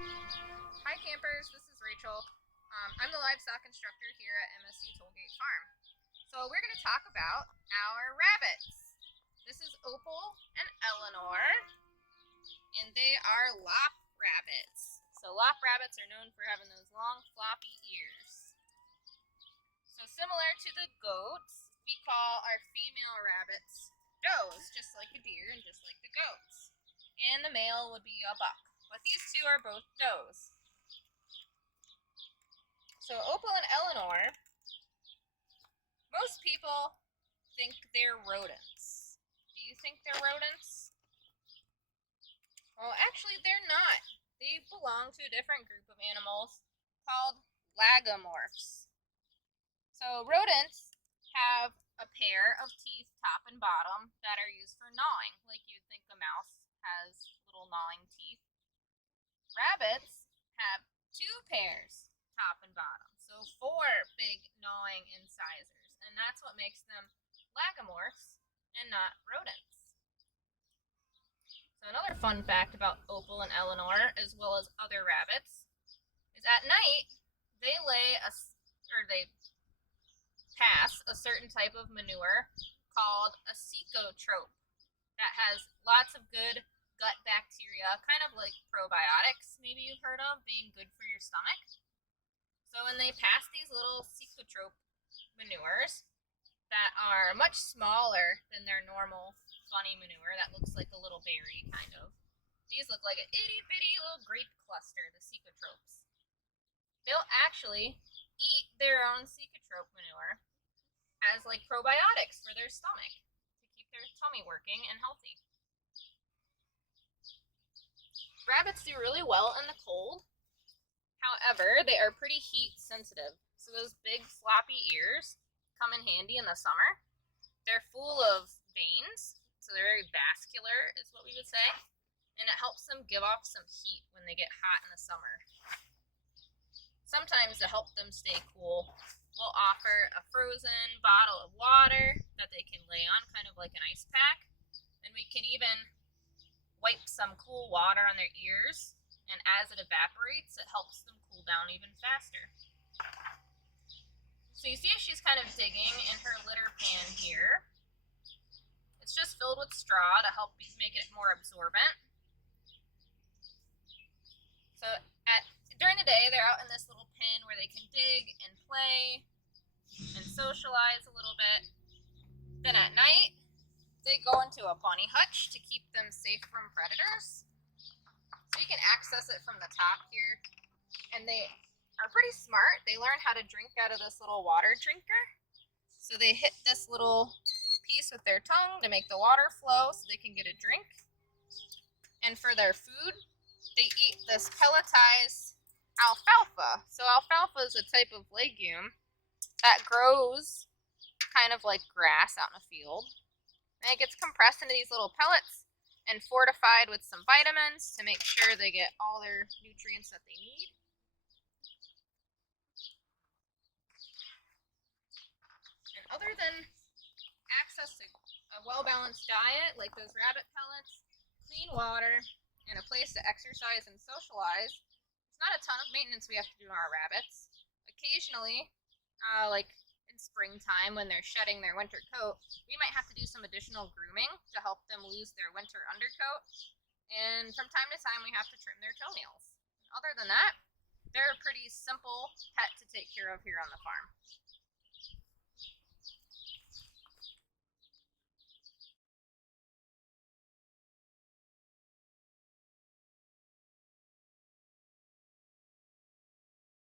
Hi campers, this is Rachel. I'm the livestock instructor here at MSU Tollgate Farm. So we're going to talk about our rabbits. This is Opal and Eleanor, and they are lop rabbits. So lop rabbits are known for having those long floppy ears. So similar to the goats, we call our female rabbits does, just like a deer and just like the goats. And the male would be a buck, but these two are both does. So Opal and Eleanor, most people think they're rodents. Do you think they're rodents? Well, actually they're not. They belong to a different group of animals called lagomorphs. So rodents have a pair of teeth, top and bottom, that are used for gnawing, like you'd think a mouse has little gnawing teeth. Rabbits have two pairs, top and bottom. So 4 big gnawing incisors, and that's what makes them lagomorphs and not rodents. So another fun fact about Opal and Eleanor, as well as other rabbits, is at night they they pass a certain type of manure called a cecotrope that has lots of good gut bacteria, kind of like probiotics, maybe you've heard of, being good for your stomach. So when they pass these little cecotrope manures that are much smaller than their normal funny manure that looks like a little berry, kind of. These look like an itty bitty little grape cluster, the cecotropes. They'll actually eat their own cecotrope manure as like probiotics for their stomach to keep their tummy working and healthy. Rabbits do really well in the cold. However, they are pretty heat sensitive. So those big floppy ears come in handy in the summer. They're full of veins, so they're very vascular is what we would say. And it helps them give off some heat when they get hot in the summer. Sometimes to help them stay cool, we'll offer a frozen bottle of water that they can lay on, kind of like an ice pack. And we can even wipe some cool water on their ears, and as it evaporates, it helps them cool down even faster. So you see she's kind of digging in her litter pan here. It's just filled with straw to help make it more absorbent. So during the day, they're out in this little pen where they can dig and play and socialize a little bit. Then at night, they go into a bunny hutch to keep them safe from predators. So you can access it from the top here. And they are pretty smart. They learn how to drink out of this little water drinker. So they hit this little piece with their tongue to make the water flow so they can get a drink. And for their food, they eat this pelletized alfalfa. So alfalfa is a type of legume that grows kind of like grass out in a field. And it gets compressed into these little pellets and fortified with some vitamins to make sure they get all their nutrients that they need. And other than access to a well-balanced diet like those rabbit pellets, clean water, and a place to exercise and socialize, it's not a ton of maintenance we have to do on our rabbits. Occasionally, like springtime when they're shedding their winter coat, we might have to do some additional grooming to help them lose their winter undercoat, and from time to time we have to trim their toenails. Other than that, they're a pretty simple pet to take care of here on the farm.